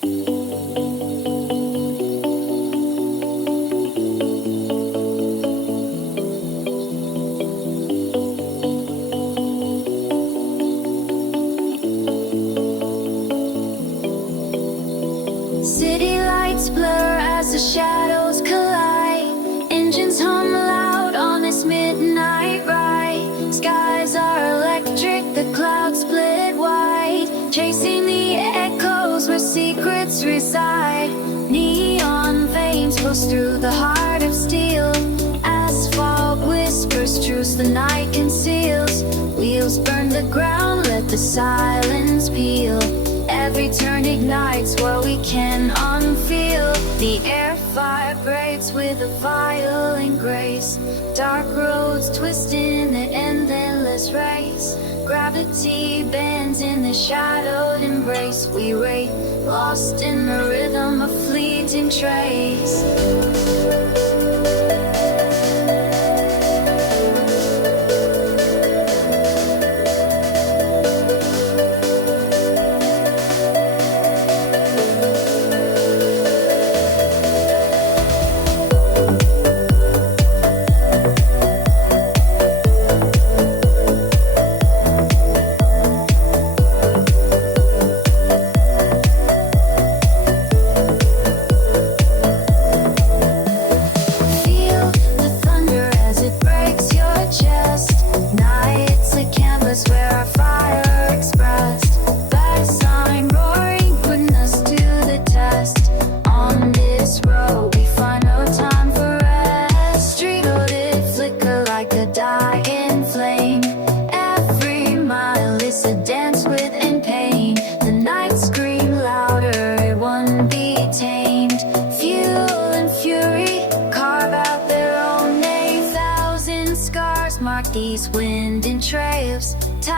City lights blur as the shadows collide. Engines hum loud on this midnight ride. Skies are electric, the clouds split wide, chasing the echoes where secrets reside. Neon veins pulse through the heart of steel. Asphalt whispers truths the night conceals. Wheels burn the ground, let the silence peel. Every turn ignites what we can unfeel. The air vibrates with a violent grace. Dark roads twist in the endless race. Gravity bends in the shadowed embrace. We rate, lost in the rhythm of fleeting trace. Mark these winding trails.